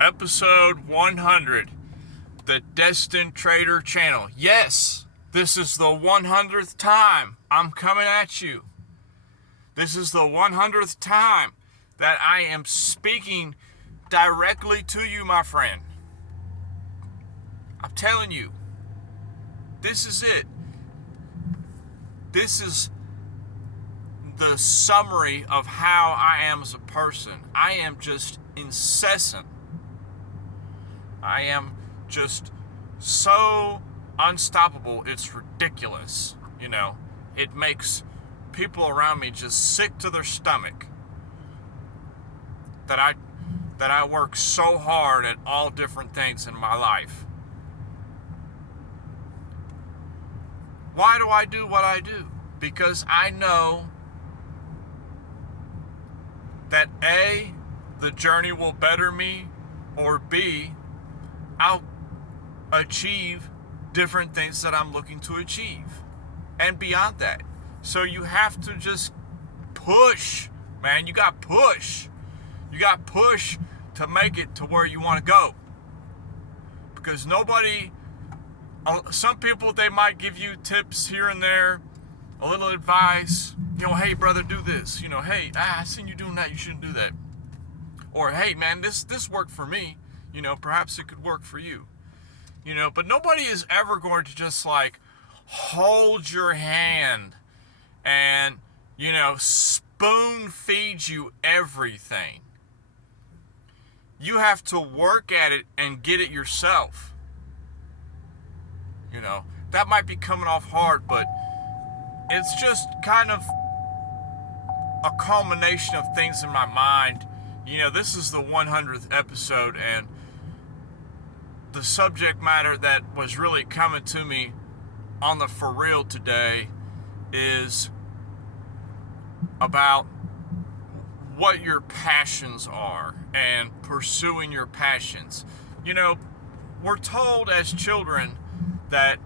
Episode 100, the Destined Trader channel. Yes, this is the 100th time I'm coming at you. This is the 100th time that I am speaking directly to you, my friend. I'm telling you, this is it. This is the summary of how I am as a person. I am just incessant. I am just so unstoppable, it's ridiculous. You know, it makes people around me just sick to their stomach that I work so hard at all different things in my life. Why do I do what I do? Because I know that A, the journey will better me, or B, I'll achieve different things that I'm looking to achieve and beyond that. So you have to just push, man. You got push. You got push to make it to where you want to go. Because some people, they might give you tips here and there, a little advice. Hey brother, do this. Hey, I seen you doing that. You shouldn't do that. Or hey man, this worked for me. Perhaps it could work for you. But nobody is ever going to just hold your hand and, spoon feed you everything. You have to work at it and get it yourself. That might be coming off hard, but it's just kind of a culmination of things in my mind. This is the 100th episode, and the subject matter that was really coming to me on the for real today is about what your passions are and pursuing your passions. We're told as children that,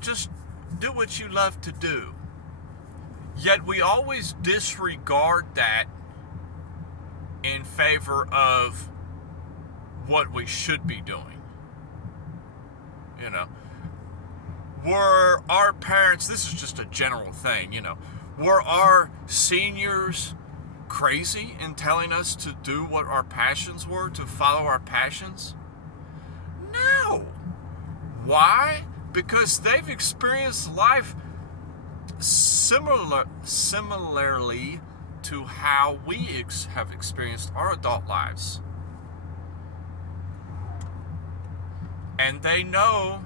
just do what you love to do. Yet we always disregard that in favor of what we should be doing. Were our parents, this is just a general thing, were our seniors crazy in telling us to do what our passions were, to follow our passions? No. Why? Because they've experienced life similarly to how we have experienced our adult lives. And they know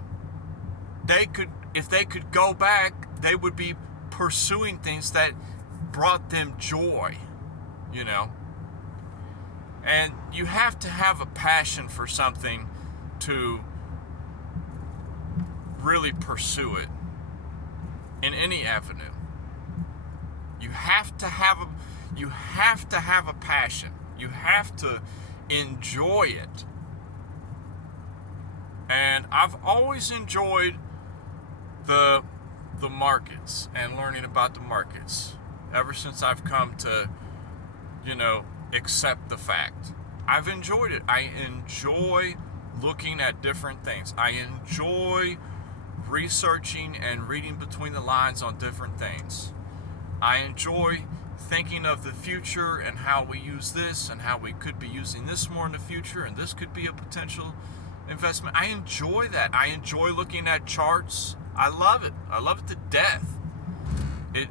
if they could go back, they would be pursuing things that brought them joy, And you have to have a passion for something to really pursue it in any avenue. You have to have a passion. You have to enjoy it. And I've always enjoyed the markets and learning about the markets ever since I've come to, accept the fact. I've enjoyed it. I enjoy looking at different things. I enjoy researching and reading between the lines on different things. I enjoy thinking of the future and how we use this and how we could be using this more in the future, and this could be a potential investment. I enjoy that. I enjoy looking at charts. I love it. I love it to death. It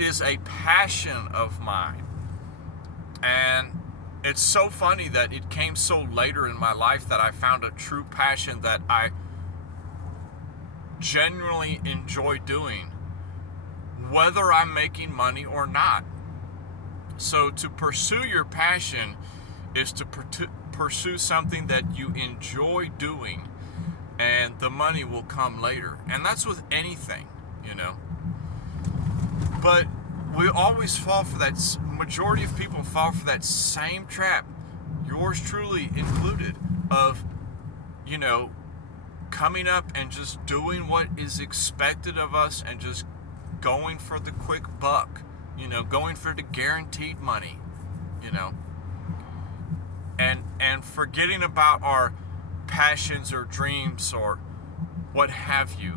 is a passion of mine. And it's so funny that it came so later in my life that I found a true passion that I genuinely enjoy doing, whether I'm making money or not. So to pursue your passion is to pursue something that you enjoy doing, and the money will come later. And that's with anything, But we always fall for that, majority of people fall for that same trap, yours truly included, of, coming up and just doing what is expected of us and just going for the quick buck, going for the guaranteed money, and forgetting about our passions or dreams or what have you.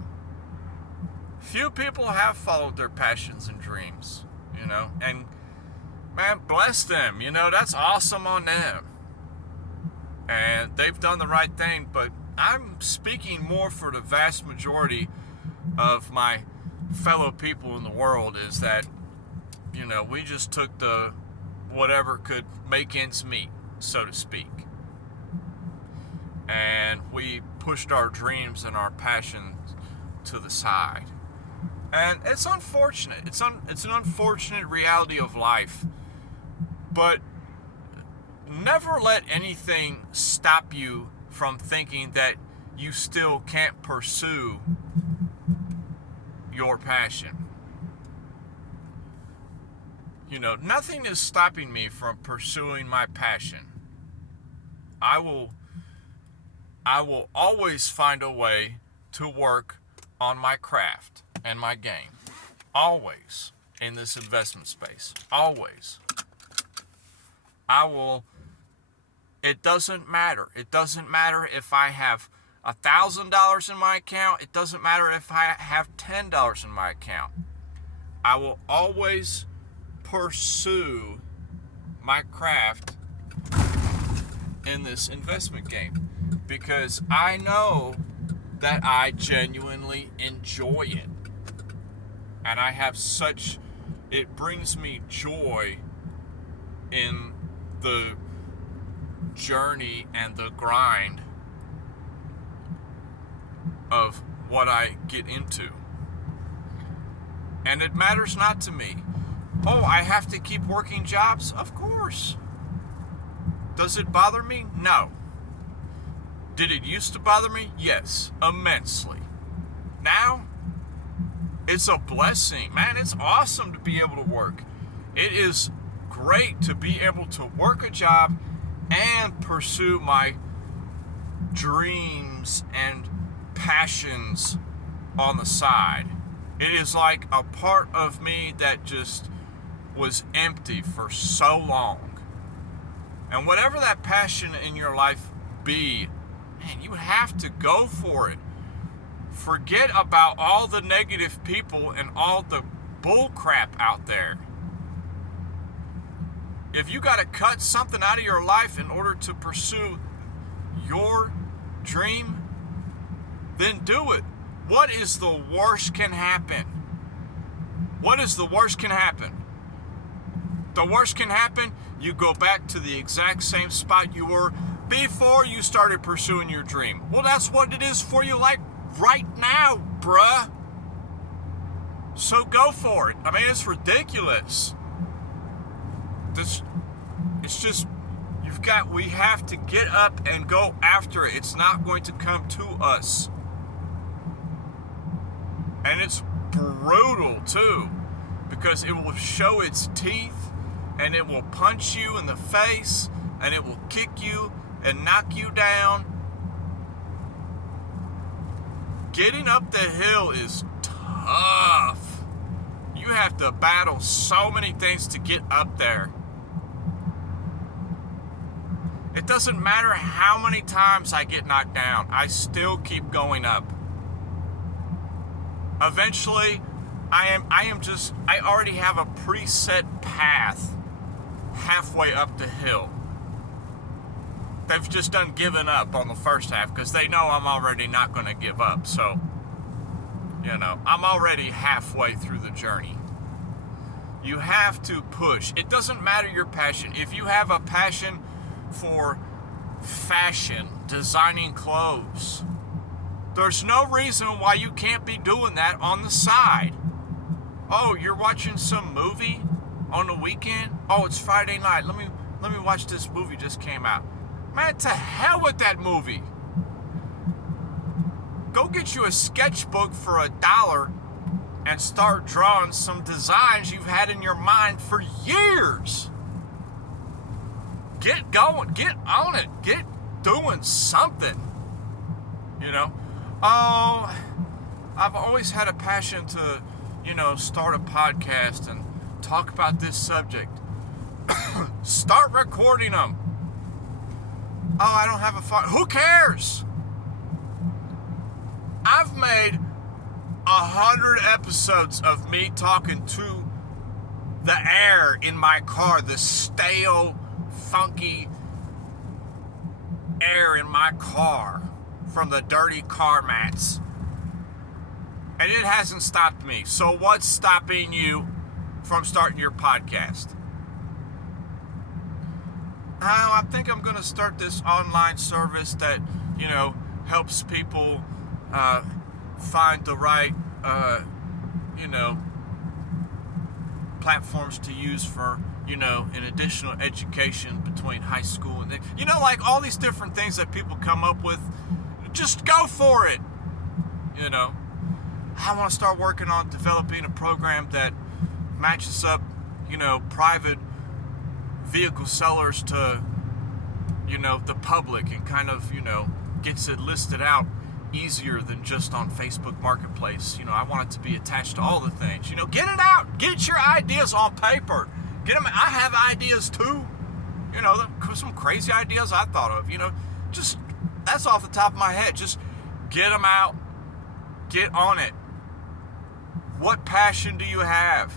Few people have followed their passions and dreams, and man, bless them, that's awesome on them. And they've done the right thing, but I'm speaking more for the vast majority of my fellow people in the world is that, we just took the whatever could make ends meet, so to speak. And we pushed our dreams and our passions to the side. And it's unfortunate. It's an unfortunate reality of life. But never let anything stop you from thinking that you still can't pursue your passion. Nothing is stopping me from pursuing my passion. I will always find a way to work on my craft and my game. Always in this investment space. Always. It doesn't matter. It doesn't matter if I have $1,000 in my account. It doesn't matter if I have $10 in my account. I will always pursue my craft in this investment game because I know that I genuinely enjoy it. And it brings me joy in the journey and the grind of what I get into. And it matters not to me. Oh, I have to keep working jobs? Of course. Does it bother me? No. Did it used to bother me? Yes, immensely. Now, it's a blessing. Man, it's awesome to be able to work. It is great to be able to work a job and pursue my dreams and passions on the side. It is like a part of me that just was empty for so long. And whatever that passion in your life be, man, you have to go for it. Forget about all the negative people and all the bull crap out there. If you got to cut something out of your life in order to pursue your dream, then do it. What is the worst can happen? What is the worst can happen? The worst can happen, you go back to the exact same spot you were before you started pursuing your dream. Well, that's what it is for you like right now, bruh. So go for it. I mean, it's ridiculous. It's just, we have to get up and go after it. It's not going to come to us. And it's brutal too, because it will show its teeth and it will punch you in the face and it will kick you and knock you down. Getting up the hill is tough. You have to battle so many things to get up there. It doesn't matter how many times I get knocked down, I still keep going up. Eventually, I already have a preset path halfway up the hill. They've just done given up on the first half because they know I'm already not going to give up. So, I'm already halfway through the journey. You have to push. It doesn't matter your passion. If you have a passion for fashion, designing clothes, there's no reason why you can't be doing that on the side. Oh, you're watching some movie on the weekend? Oh, it's Friday night. Let me watch this movie just came out. Man, to hell with that movie. Go get you a sketchbook for $1 and start drawing some designs you've had in your mind for years. Get going. Get on it. Get doing something. Oh, I've always had a passion to, start a podcast and talk about this subject. Start recording them. Oh, I don't have a phone. Who cares? I've made 100 episodes of me talking to the air in my car, the stale, funky air in my car from the dirty car mats. And it hasn't stopped me. So what's stopping you from starting your podcast? I think I'm going to start this online service that, helps people find the right, platforms to use for, an additional education between high school and, like all these different things that people come up with. Just go for it, I want to start working on developing a program that matches up, private vehicle sellers to, the public and kind of, gets it listed out easier than just on Facebook Marketplace. I want it to be attached to all the things. Get it out. Get your ideas on paper. Get them. I have ideas too. Some crazy ideas I thought of. Just that's off the top of my head. Just get them out. Get on it. What passion do you have?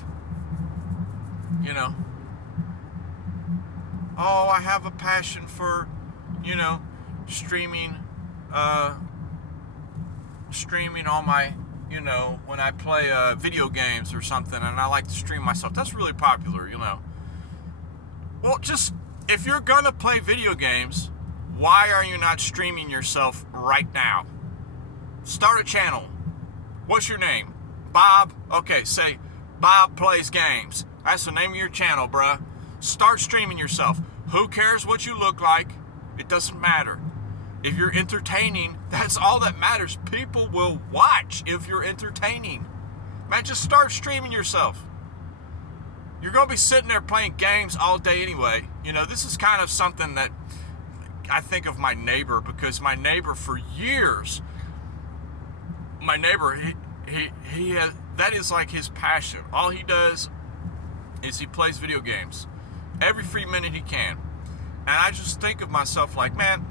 Oh, I have a passion for, streaming on my, when I play video games or something, and I like to stream myself. That's really popular, Well, just, if you're gonna play video games, why are you not streaming yourself right now? Start a channel. What's your name? Bob? Okay, say, Bob Plays Games. That's the name of your channel, bruh. Start streaming yourself. Who cares what you look like? It doesn't matter. If you're entertaining, that's all that matters. People will watch if you're entertaining. Man, just start streaming yourself. You're going to be sitting there playing games all day anyway. This is kind of something that I think of my neighbor, because my neighbor for years, he has, that is like his passion. All he does is he plays video games every free minute he can. And I just think of myself like, man,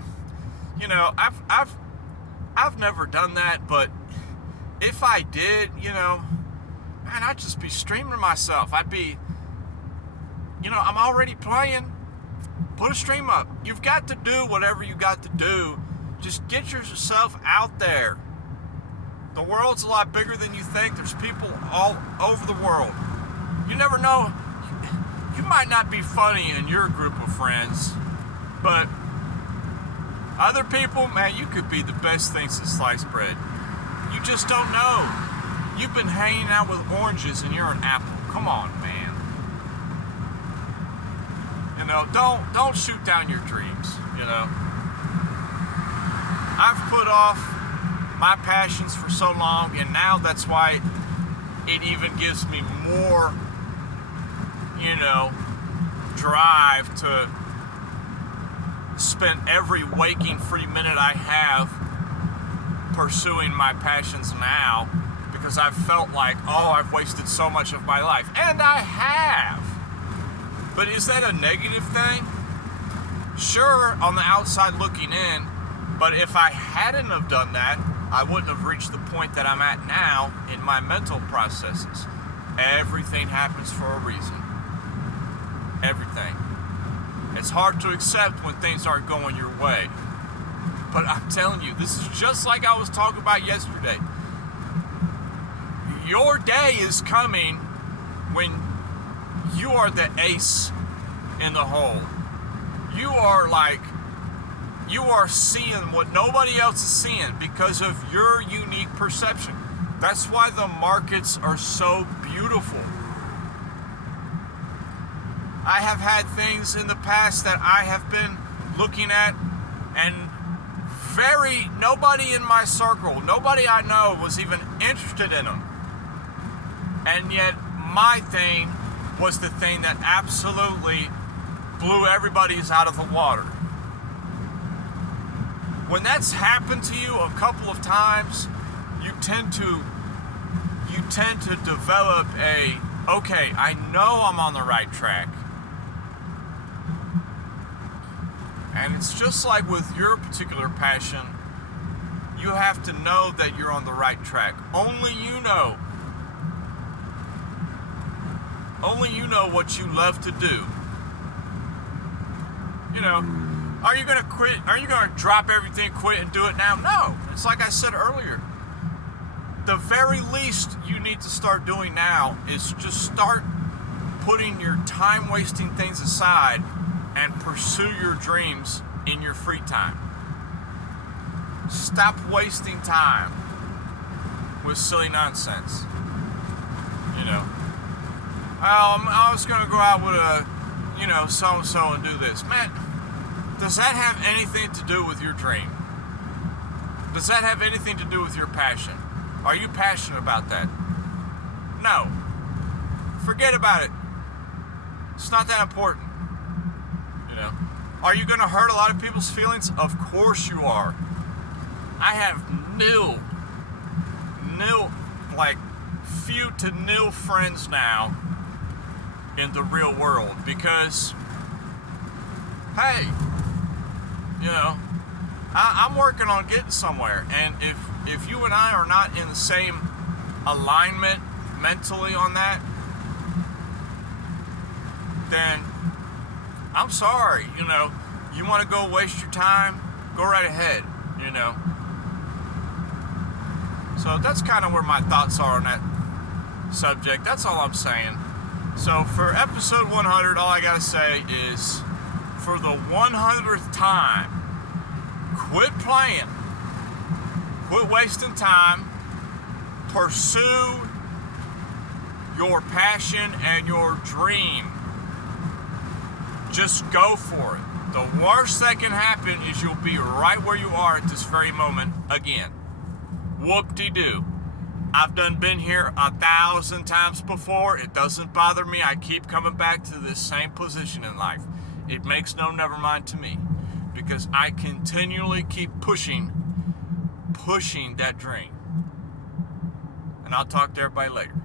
I've never done that, but if I did, man, I'd just be streaming myself. I'd be, I'm already playing. Put a stream up. You've got to do whatever you got to do. Just get yourself out there. The world's a lot bigger than you think. There's people all over the world. You never know. You might not be funny in your group of friends, but other people, man, you could be the best thing since sliced bread. You just don't know. You've been hanging out with oranges and you're an apple. Come on, man. Don't shoot down your dreams, I've put off my passions for so long, and now that's why it even gives me more, drive to spend every waking free minute I have pursuing my passions now, because I've felt like, I've wasted so much of my life. And I have. But is that a negative thing? Sure, on the outside looking in, but if I hadn't have done that, I wouldn't have reached the point that I'm at now in my mental processes. Everything happens for a reason. Everything. It's hard to accept when things aren't going your way. But I'm telling you, this is just like I was talking about yesterday. Your day is coming when you are the ace in the hole. You are seeing what nobody else is seeing because of your unique perception. That's why the markets are so beautiful. I have had things in the past that I have been looking at, and nobody in my circle, nobody I know was even interested in them. And yet my thing was the thing that absolutely blew everybody's out of the water. When that's happened to you a couple of times, you tend to develop okay, I know I'm on the right track. And it's just like with your particular passion, you have to know that you're on the right track. Only you know. Only you know what you love to do. You know, are you going to quit? Are you going to drop everything, quit, and do it now? No. It's like I said earlier. The very least you need to start doing now is just start putting your time-wasting things aside and pursue your dreams in your free time. Stop wasting time with silly nonsense. You know, I was going to go out with a, so-and-so and do this. Man, does that have anything to do with your dream? Does that have anything to do with your passion? Are you passionate about that? No. Forget about it. It's not that important. You know. Are you going to hurt a lot of people's feelings? Of course you are. I have few to nil friends now in the real world because, hey, I'm working on getting somewhere, and if you and I are not in the same alignment mentally on that, then I'm sorry. You want to go waste your time, go right ahead. So that's kind of where my thoughts are on that subject. That's all I'm saying. So for episode 100, all I gotta say is, for the 100th time, quit playing, quit wasting time, pursue your passion and your dream. Just go for it. The worst that can happen is you'll be right where you are at this very moment again. Whoop-de-doo. I've been here 1,000 times before. It doesn't bother me. I keep coming back to this same position in life. It makes no never mind to me, because I continually keep pushing that dream. And I'll talk to everybody later.